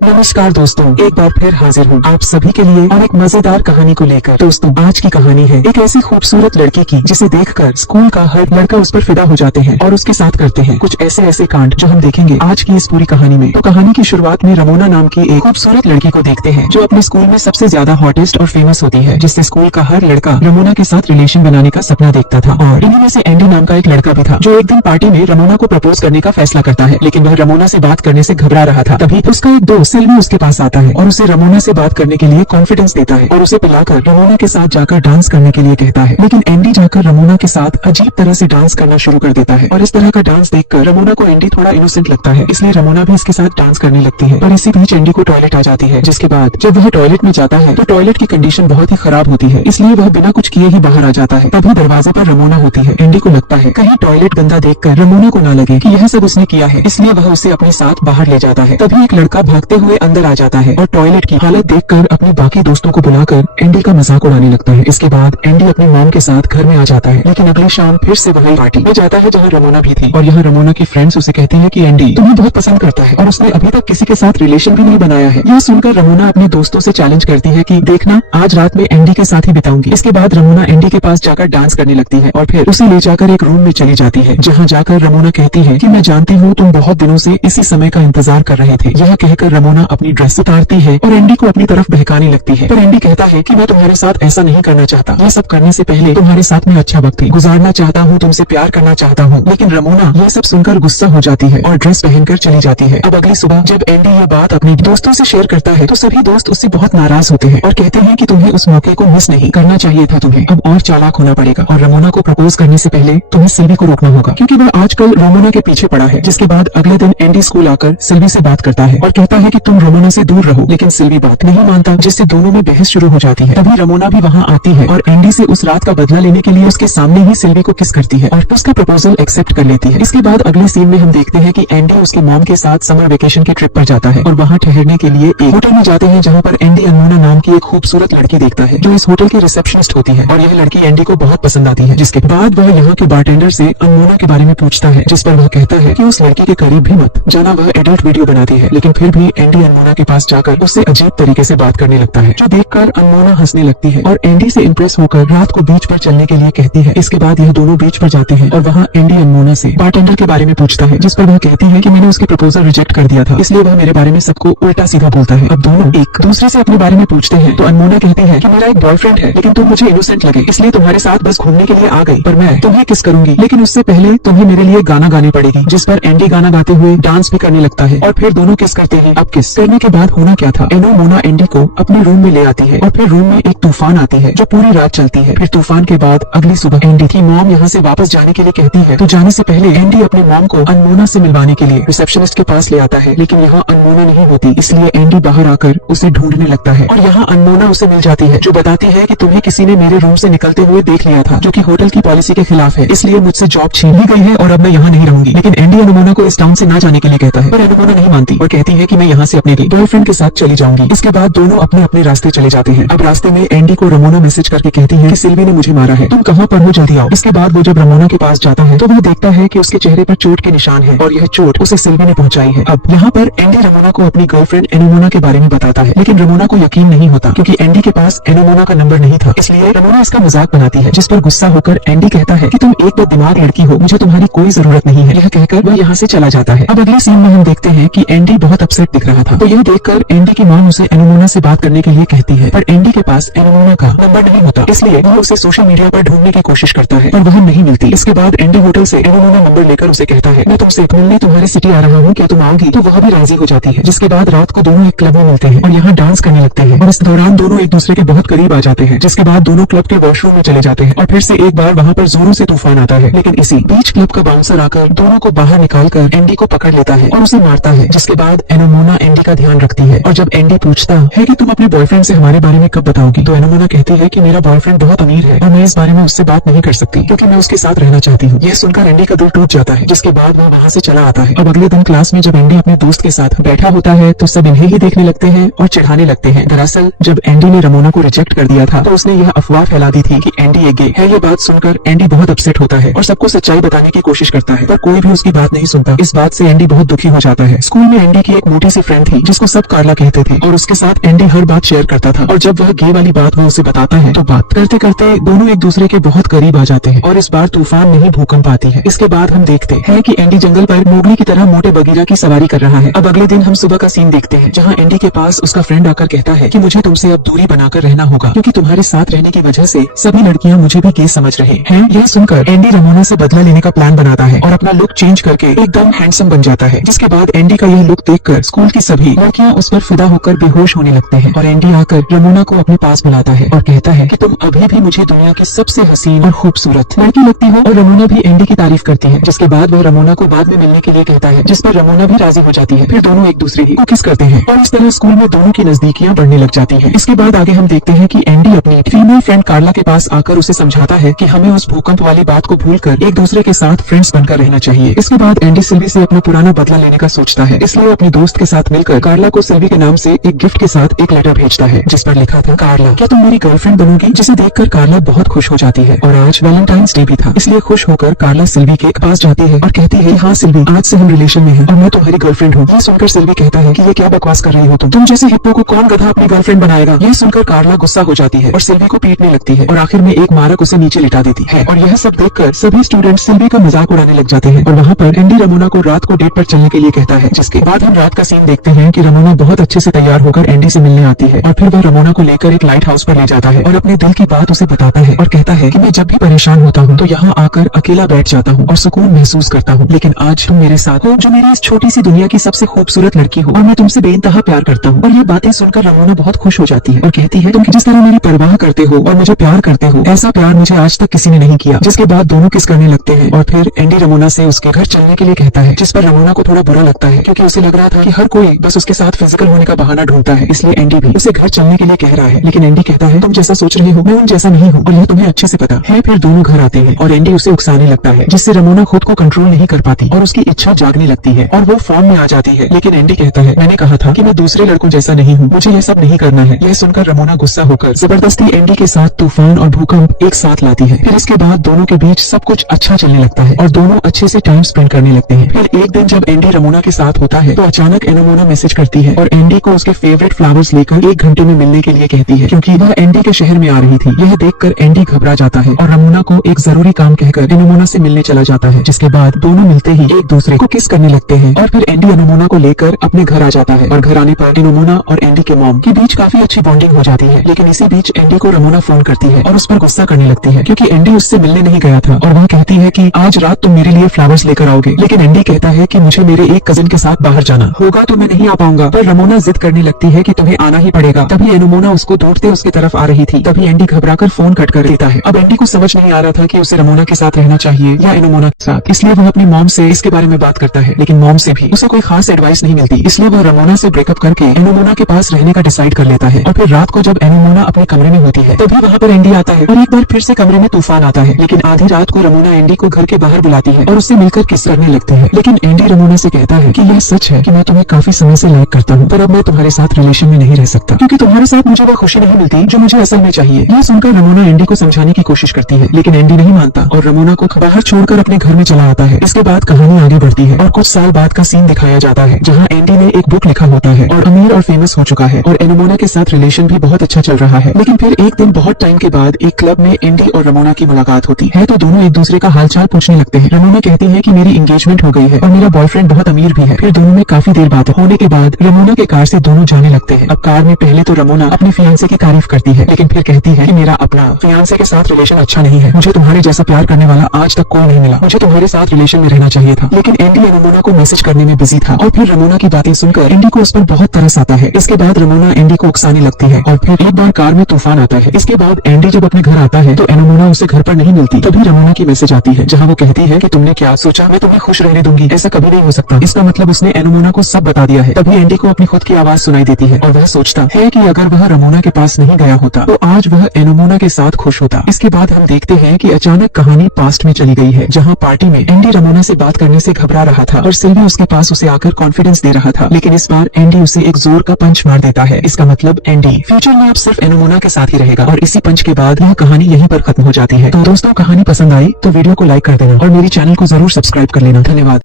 नमस्कार दोस्तों, एक बार फिर हाजिर हूँ आप सभी के लिए और एक मजेदार कहानी को लेकर। दोस्तों, आज की कहानी है एक ऐसी खूबसूरत लड़की की जिसे देखकर स्कूल का हर लड़का उस पर फिदा हो जाते हैं और उसके साथ करते हैं कुछ ऐसे कांड जो हम देखेंगे आज की इस पूरी कहानी में। तो कहानी की शुरुआत में रमोना नाम की एक खूबसूरत लड़की को देखते हैं जो अपने स्कूल में सबसे ज्यादा हॉटेस्ट और फेमस होती है, जिससे स्कूल का हर लड़का रमोना के साथ रिलेशन बनाने का सपना देखता था। और इन्हीं में से एंडी नाम का एक लड़का भी था जो एक दिन पार्टी में रमोना को प्रपोज करने का फैसला करता है, लेकिन वह रमोना से बात करने से घबरा रहा था। तभी उसका एक दोस्त सिल्वी उसके पास आता है और उसे रमोना से बात करने के लिए कॉन्फिडेंस देता है और उसे पिलाकर रमोना के साथ जाकर डांस करने के लिए कहता है। लेकिन एंडी जाकर रमोना के साथ अजीब तरह से डांस करना शुरू कर देता है और इस तरह का डांस देखकर रमोना को एंडी थोड़ा इनोसेंट लगता है, इसलिए रमोना भी इसके साथ डांस करने लगती है। और इसी बीच एंडी को टॉयलेट आ जाती है, जिसके बाद जब वह टॉयलेट में जाता है तो टॉयलेट की कंडीशन बहुत ही खराब होती है, इसलिए वह बिना कुछ किए ही बाहर आ जाता है। तभी दरवाजे पर रमोना होती है। एंडी को लगता है कहीं टॉयलेट गंदा देखकर रमोना को ना लगे कि यह सब उसने किया है, इसलिए वह उसे अपने साथ बाहर ले जाता है। तभी एक लड़का भागते हुए अंदर आ जाता है और टॉयलेट की हालत देखकर अपने बाकी दोस्तों को बुलाकर एंडी का मजाक उड़ाने लगता है। इसके बाद एंडी अपनी मॉम के साथ घर में आ जाता है, लेकिन अगली शाम फिर से वही पार्टी में जाता है जहाँ रमोना भी थी। और यहाँ रमोना की फ्रेंड्स उसे कहती है कि एंडी तुम्हें बहुत पसंद करता है और उसने अभी तक किसी के साथ रिलेशन भी नहीं बनाया है। यह सुनकर रमोना अपने दोस्तों से चैलेंज करती है कि देखना, आज रात में एंडी के साथ ही बिताऊंगी। इसके बाद रमोना एंडी के पास जाकर डांस करने लगती है और फिर उसे ले जाकर एक रूम में चली जाती है, जहाँ जाकर रमोना कहती है कि मैं जानती हूँ तुम बहुत दिनों से इसी समय का इंतजार कर रहे थे। यह कहकर रमोना अपनी ड्रेस उतारती है और एंडी को अपनी तरफ बहकाने लगती है, पर एंडी कहता है कि मैं तुम्हारे साथ ऐसा नहीं करना चाहता। यह सब करने से पहले तुम्हारे साथ में अच्छा वक्त गुजारना चाहता हूँ, तुमसे प्यार करना चाहता हूँ। लेकिन रमोना यह सब सुनकर गुस्सा हो जाती है और ड्रेस पहनकर चली जाती है। अब अगली सुबह जब एंडी यह बात अपने दोस्तों से शेयर करता है तो सभी दोस्त उससे बहुत नाराज होते हैं और कहते हैं कि तुम्हें उस मौके को मिस नहीं करना चाहिए था, तुम्हें अब और चालाक होना पड़ेगा और रमोना को प्रपोज करने से पहले तुम्हें सिल्वी को रोकना होगा, क्योंकि वह आजकल रमोना के पीछे पड़ा है। जिसके बाद अगले दिन एंडी स्कूल आकर सिल्वी से बात करता है और कहता है कि तुम रमोना से दूर रहो, लेकिन सिल्वी बात नहीं मानता, जिससे दोनों में बहस शुरू हो जाती है। तभी रमोना भी वहाँ आती है और एंडी से उस रात का बदला लेने के लिए उसके सामने ही सिल्वी को किस करती है और उसका प्रपोजल एक्सेप्ट कर लेती है। इसके बाद अगले सीन में हम देखते हैं कि एंडी उसके मॉम के साथ समर वेकेशन के ट्रिप पर जाता है और वहाँ ठहरने के लिए एक होटल में जाते हैं, जहाँ पर एंडी अनमोना नाम की एक खूबसूरत लड़की देखता है जो इस होटल की रिसेप्शनिस्ट होती है और यह लड़की एंडी को बहुत पसंद आती है। जिसके बाद वह यहाँ के बारटेंडर से अनमोना के बारे में पूछता है, जिस पर वह कहता है कि उस लड़की के करीब भी मत जाना, वह एडल्ट वीडियो बनाती है। लेकिन फिर भी एंडी अनमोना के पास जाकर उससे अजीब तरीके से बात करने लगता है, जो देखकर अनमोना हंसने लगती है और एंडी से इम्प्रेस होकर रात को बीच पर चलने के लिए कहती है। इसके बाद यह दोनों बीच पर जाते हैं और वहाँ एंडी अनमोना से बारटेंडर के बारे में पूछता है, जिस पर वह कहती है कि मैंने उसके प्रपोजल रिजेक्ट कर दिया था, इसलिए वह मेरे बारे में सबको उल्टा सीधा बोलता है। अब दोनों एक दूसरे से अपने बारे में पूछते हैं तो अनमोना कहती है कि मेरा एक बॉयफ्रेंड है, लेकिन तुम मुझे इनोसेंट लगे, इसलिए तुम्हारे साथ बस घूमने के लिए आ गई, पर मैं तुम्हें किस करूंगी, लेकिन उससे पहले तुम्हें मेरे लिए गाना गानी पड़ेगी। जिस पर एंडी गाना गाते हुए डांस भी करने लगता है और फिर दोनों किस करते हैं। अब किस करने के बाद होना क्या था, एनोमोना एंडी को अपने रूम में ले आती है और फिर रूम में एक तूफान आती है जो पूरी रात चलती है। फिर तूफान के बाद अगली सुबह एंडी की मॉम यहाँ से वापस जाने के लिए कहती है, तो जाने से पहले एंडी अपनी मॉम को अनमोना से मिलवाने के लिए रिसेप्शनिस्ट के पास ले आता है, लेकिन यहाँ अनमोना नहीं होती, इसलिए एंडी बाहर आकर उसे ढूंढने लगता है और यहाँ अनमोना उसे मिल जाती है, जो बताती है कि तुम्हें किसी ने मेरे रूम से निकलते हुए देख लिया था, जो कि होटल की पॉलिसी के खिलाफ है, इसलिए मुझसे जॉब छीन ली गई है और अब मैं यहाँ नहीं रहूंगी। लेकिन एंडी अनमोना को इस टाउन से ना जाने के लिए कहता है, पर अनमोना नहीं मानती और कहती है कि मैं यहाँ से अपने बॉयफ्रेंड के साथ चली जाऊंगी। इसके बाद दोनों अपने अपने रास्ते चले जाते हैं। अब रास्ते में एंडी को रमोना मैसेज करके कहती है कि सिल्वी ने मुझे मारा है, तुम कहाँ पर हो, जल्दी आओ। इसके बाद वो जब रमोना के पास जाता है तो वह देखता है कि उसके चेहरे पर चोट के निशान है और यह चोट उसे सिल्वी ने पहुंचाई है। अब यहाँ पर एंडी रमोना को अपनी गर्लफ्रेंड एनोमोना के बारे में बताता है, लेकिन रमोना को यकीन नहीं होता क्योंकि एंडी के पास एनोमोना का नंबर नहीं था, इसलिए रमोना इसका मजाक बनाती है, जिस पर गुस्सा होकर एंडी कहता है कि तुम एक दिमाग लड़की हो, मुझे तुम्हारी कोई जरूरत नहीं है। यह कहकर वह यहाँ से चला जाता है। अब अगले सीन में हम देखते हैं कि एंडी बहुत अपसेट दिख रहा था, तो यह देखकर एंडी की मां उसे एनोमोना से बात करने के लिए कहती है, पर एंडी के पास एनोमोना का नंबर नहीं होता, इसलिए वह उसे सोशल मीडिया पर ढूंढने की कोशिश करता है पर वह नहीं मिलती। इसके बाद एंडी होटल से एनोमोना नंबर लेकर उसे कहता है, मैं तुमसे मिलने तुम्हारी सिटी आ रहा हूँ, क्या तुम आओगी? तो वह भी राजी हो जाती है। जिसके बाद रात को दोनों एक क्लब में मिलते हैं और यहाँ डांस करने लगते हैं और इस दौरान दोनों एक दूसरे के बहुत करीब आ जाते हैं। जिसके बाद दोनों क्लब के वॉशरूम में चले जाते हैं और फिर से एक बार वहाँ पर जोरों से तूफान आता है, लेकिन इसी बीच क्लब का बाउंसर आकर दोनों को बाहर निकालकर एंडी को पकड़ लेता है और उसे मारता है। जिसके बाद एनोमोना एंडी का ध्यान रखती है और जब एंडी पूछता है कि तुम अपने बॉयफ्रेंड से हमारे बारे में कब बताओगी, तो एनोमोना कहती है कि मेरा बॉयफ्रेंड बहुत अमीर है और मैं इस बारे में उससे बात नहीं कर सकती क्योंकि मैं उसके साथ रहना चाहती हूँ। यह सुनकर एंडी का दिल टूट जाता है, जिसके बाद वह वहाँ से चला आता है। अब अगले दिन क्लास में जब एंडी अपने दोस्त के साथ बैठा होता है तो सब इन्हें ही देखने लगते हैं और चिढ़ाने लगते हैं। दरअसल जब एंडी ने रमोना को रिजेक्ट कर दिया था तो उसने यह अफवाह फैला दी थी कि एंडी एक गे है। ये बात सुनकर एंडी बहुत अपसेट होता है और सबको सच्चाई बताने की कोशिश करता है, पर कोई भी उसकी बात नहीं सुनता। इस बात से एंडी बहुत दुखी हो जाता है। स्कूल में एंडी की एक मोटी सी फ्रेंड थी जिसको सब कार्ला कहते थे और उसके साथ एंडी हर बात शेयर करता था। और जब वह गे वाली बात वो उसे बताता है तो बात करते करते दोनों एक दूसरे के बहुत करीब आ जाते हैं और इस बार तूफान नहीं भूकंप आती है। इसके बाद हम देखते हैं कि एंडी जंगल पर मोगली की तरह मोटे बगीरा की सवारी कर रहा है। अब अगले दिन हम सुबह का सीन देखते हैं जहाँ एंडी के पास उसका फ्रेंड आकर कहता है कि मुझे तुमसे अब दूरी बनाकर रहना होगा क्योंकि तुम्हारे साथ रहने की वजह से सभी लड़कियां मुझे भी गे समझ रहे हैं। यह सुनकर एंडी रमोना से बदला लेने का प्लान बनाता है और अपना लुक चेंज करके एकदम हैंडसम बन जाता है। जिसके बाद एंडी का यह लुक देखकर स्कूल की सभी लड़कियां उस पर फिदा होकर बेहोश होने लगते हैं और एंडी आकर रमोना को अपने पास बुलाता है और कहता है कि तुम अभी भी मुझे दुनिया की सबसे हसीन और खूबसूरत लड़की लगती हो। और रमोना भी एंडी की तारीफ करती है। जिसके बाद वह रमोना को बाद में मिलने के लिए कहता है जिस पर रमोना भी राजी हो जाती है। फिर दोनों एक दूसरे को किस करते हैं और इस तरह स्कूल में दोनों की नजदीकियां बढ़ने लग जाती हैं। इसके बाद आगे हम देखते हैं कि एंडी अपनी फीमेल फ्रेंड कार्ला के पास आकर उसे समझाता है कि हमें उस भूकंप वाली बात को भूलकर एक दूसरे के साथ फ्रेंड्स बनकर रहना चाहिए। इसके बाद एंडी सिल्वी से अपना पुराना बदला लेने का सोचता है, इसलिए अपने दोस्त के साथ मिलकर कार्ला को सिल्वी के नाम से एक गिफ्ट के साथ एक लेटर भेजता है जिस पर लिखा था, कार्ला क्या तुम मेरी गर्लफ्रेंड बनोगी? जिसे देखकर कार्ला बहुत खुश हो जाती है और आज वैलेंटाइंस डे भी था, इसलिए खुश होकर कार्ला सिल्वी के पास जाती है और कहती है हाँ सिल्वी, आज से हम रिलेशन में हैं और मैं तुम्हारी गर्लफ्रेंड हूँ। ये सुनकर सिल्वी कहता है कि ये क्या बकवास कर रही हो तुम जैसे हिप्पो को कौन गधा अपनी गर्लफ्रेंड बनाएगा। ये सुनकर कार्ला गुस्सा हो जाती है और सिल्वी को पीटने लगती है और आखिर में एक मारक उसे नीचे लिटा देती है। और यह सब देखकर सभी स्टूडेंट सिल्वी का मजाक उड़ाने लग जाते हैं और वहाँ पर एंडी रमोना को रात को डेट पर चलने के लिए कहता है। जिसके बाद हम रात का सीन देखते हैं कि रमोना बहुत अच्छे से तैयार होकर एंडी से मिलने आती है और फिर वह रमोना को लेकर एक लाइट हाउस पर ले जाता है और अपने दिल की बात उसे बताता है और कहता है कि मैं जब भी परेशान होता हूँ तो यहाँ आकर अकेला बैठ जाता हूँ और सुकून महसूस करता हूँ, लेकिन आज तुम मेरे साथ हो जो मेरी इस छोटी सी दुनिया की सबसे खूबसूरत लड़की हो और मैं तुमसे बेइंतहा प्यार करता हूँ। और ये बातें सुनकर रमोना बहुत खुश हो जाती है और कहती है तुम जिस तरह मेरी परवाह करते हो और मुझे प्यार करते हो ऐसा प्यार मुझे आज तक किसी ने नहीं किया। जिसके बाद दोनों किस करने लगते हैं और फिर एंडी रमोना से उसके घर चलने के लिए कहता है, जिस पर रमोना को थोड़ा बुरा लगता है क्योंकि उसे लग रहा था कि हर कोई बस उसके साथ फिजिकल होने का बहाना ढूंढता है, इसलिए एंडी भी उसे घर चलने के लिए कह रहा है। लेकिन एंडी कहता है तुम जैसा सोच रहे हो मैं उन जैसा नहीं हूँ और यह तुम्हें अच्छे से पता है। फिर दोनों घर आते हैं और एंडी उसे उकसाने लगता है जिससे रमोना खुद को कंट्रोल नहीं कर पाती और उसकी इच्छा जागने लगती है और वो फॉर्म में आ जाती है। लेकिन एंडी कहता है मैंने कहा था कि मैं दूसरे लड़कों जैसा नहीं हूँ, मुझे यह सब नहीं करना है। यह सुनकर रमोना गुस्सा होकर जबरदस्ती एंडी के साथ तूफान और भूकंप एक साथ लाती है। फिर इसके बाद दोनों के बीच सब कुछ अच्छा चलने लगता है और दोनों अच्छे से टाइम स्पेंड करने लगते हैं। फिर एक दिन जब एंडी रमोना के साथ होता है तो अचानक एनोमोना मैसेज करती है और एंडी को उसके फेवरेट फ्लावर्स लेकर 1 घंटे में मिलने के लिए कहती है क्योंकि वह एंडी के शहर में आ रही थी। यह देखकर एंडी घबरा जाता है और रमोना को एक जरूरी काम कहकर एनोमोना से मिलने चला जाता है। जिसके बाद दोनों मिलते ही एक दूसरे को किस करने लगते हैं और फिर एंडी एनोमोना को लेकर अपने घर आ जाता है और घर आने पर एनोमोना और एंडी के मॉम के बीच काफी अच्छी बॉन्डिंग हो जाती है। लेकिन इसी बीच एंडी को रमोना फोन करती है और उस पर गुस्सा करने लगती है क्योंकि एंडी उससे मिलने नहीं गया था और वह कहती है कि आज रात तुम मेरे लिए फ्लावर्स लेकर आओगे। लेकिन एंडी कहता है कि मुझे मेरे एक कजिन के साथ बाहर जाना होगा तो मैं नहीं आ पाऊंगा। पर रमोना जिद करने लगती है कि तुम्हें आना ही पड़ेगा। तभी एनोमोना उसको दौड़ते उसकी तरफ आ रही थी। तभी एंडी घबराकर फोन कट कर देता है। अब एंडी को समझ नहीं आ रहा था कि उसे रमोना के साथ रहना चाहिए या एनोमोना के साथ, इसलिए वह अपनी मॉम से इसके बारे में बात करता है। लेकिन मॉम से भी उसे कोई खास एडवाइस नहीं मिलती, इसलिए वह रमोना से ब्रेकअप करके एनोमोना के पास रहने का डिसाइड कर लेता है। और फिर रात को जब एनोमोना अपने कमरे में होती है तभी वहाँ पर एंडी आता है और एक बार फिर से कमरे में तूफान आता है। लेकिन आधी रात को रमोना एंडी को घर के बाहर बुलाती है और उससे मिलकर किस करने लगते हैं। लेकिन एंडी रमोना से कहता है कि यह सच है कि मैं तुम्हें काफी समय से लाइक करता हूँ, पर अब मैं तुम्हारे साथ रिलेशन में नहीं रह सकता क्योंकि तुम्हारे साथ मुझे वह खुशी नहीं मिलती जो मुझे असल में चाहिए। यह सुनकर रमोना एंडी को समझाने की कोशिश करती है लेकिन एंडी नहीं मानता और रमोना को बाहर छोड़कर अपने घर में चला आता है। इसके बाद कहानी आगे बढ़ती है और कुछ साल बाद का सीन दिखाया जाता है जहाँ एंडी ने एक बुक लिखा होता है और अमीर और फेमस हो चुका है और एनोमोना के साथ रिलेशन भी बहुत अच्छा चल रहा है। लेकिन फिर एक दिन बहुत टाइम के बाद एक क्लब में एंडी और रमोना की मुलाकात होती है तो दोनों एक दूसरे का हालचाल पूछने लगते हैं। रमोना कहती है कि मेरी एंगेजमेंट हो गई है और मेरा बॉयफ्रेंड बहुत अमीर भी है। फिर दोनों में काफी देर बात होने के बाद रमोना के कार से दोनों जाने लगते हैं। अब कार में पहले तो रमोना अपने फियांसे की तारीफ करती है लेकिन फिर कहती है कि मेरा अपना फियांसे के साथ रिलेशन अच्छा नहीं है, मुझे तुम्हारे जैसा प्यार करने वाला आज तक कोई नहीं मिला, मुझे तुम्हारे साथ रिलेशन में रहना चाहिए था। लेकिन एंडी रमोना को मैसेज करने में बिजी था और फिर रमोना की बातें सुनकर एंडी को उस पर बहुत तरस आता है। इसके बाद रमोना एंडी को उकसाने लगती है और फिर एक बार कार में तूफान आता है। इसके बाद एंडी जब अपने घर आता है तो एनोमोना उसे घर पर नहीं मिलती। तभी रमोना की मैसेज आती है जहाँ वो कहती है कि तुमने क्या सोचा मैं तुम्हें खुश रहने दूंगी, ऐसा कभी नहीं हो सकता। इसका मतलब उसने एनोमोना को सब बता दिया है। तभी एंडी को अपनी खुद की आवाज सुनाई देती है और वह सोचता है कि अगर वह रमोना के पास नहीं गया होता तो आज वह एनोमोना के साथ खुश होता। इसके बाद हम देखते हैं कि अचानक कहानी पास्ट में चली गई है जहाँ पार्टी में एंडी रमोना से बात करने से घबरा रहा था और सिल्वी उसके पास उसे आकर कॉन्फिडेंस दे रहा था। लेकिन इस बार एंडी उसे एक जोर का पंच मार देता है। इसका मतलब एंडी फ्यूचर में अब सिर्फ एनोमोना के साथ ही रहेगा और इसी पंच के बाद यह कहानी यहीं पर खत्म हो जाती है। तो दोस्तों कहानी पसंद आई तो वीडियो को लाइक कर देना और मेरी चैनल को जरूर सब्सक्राइब कर लेना। धन्यवाद।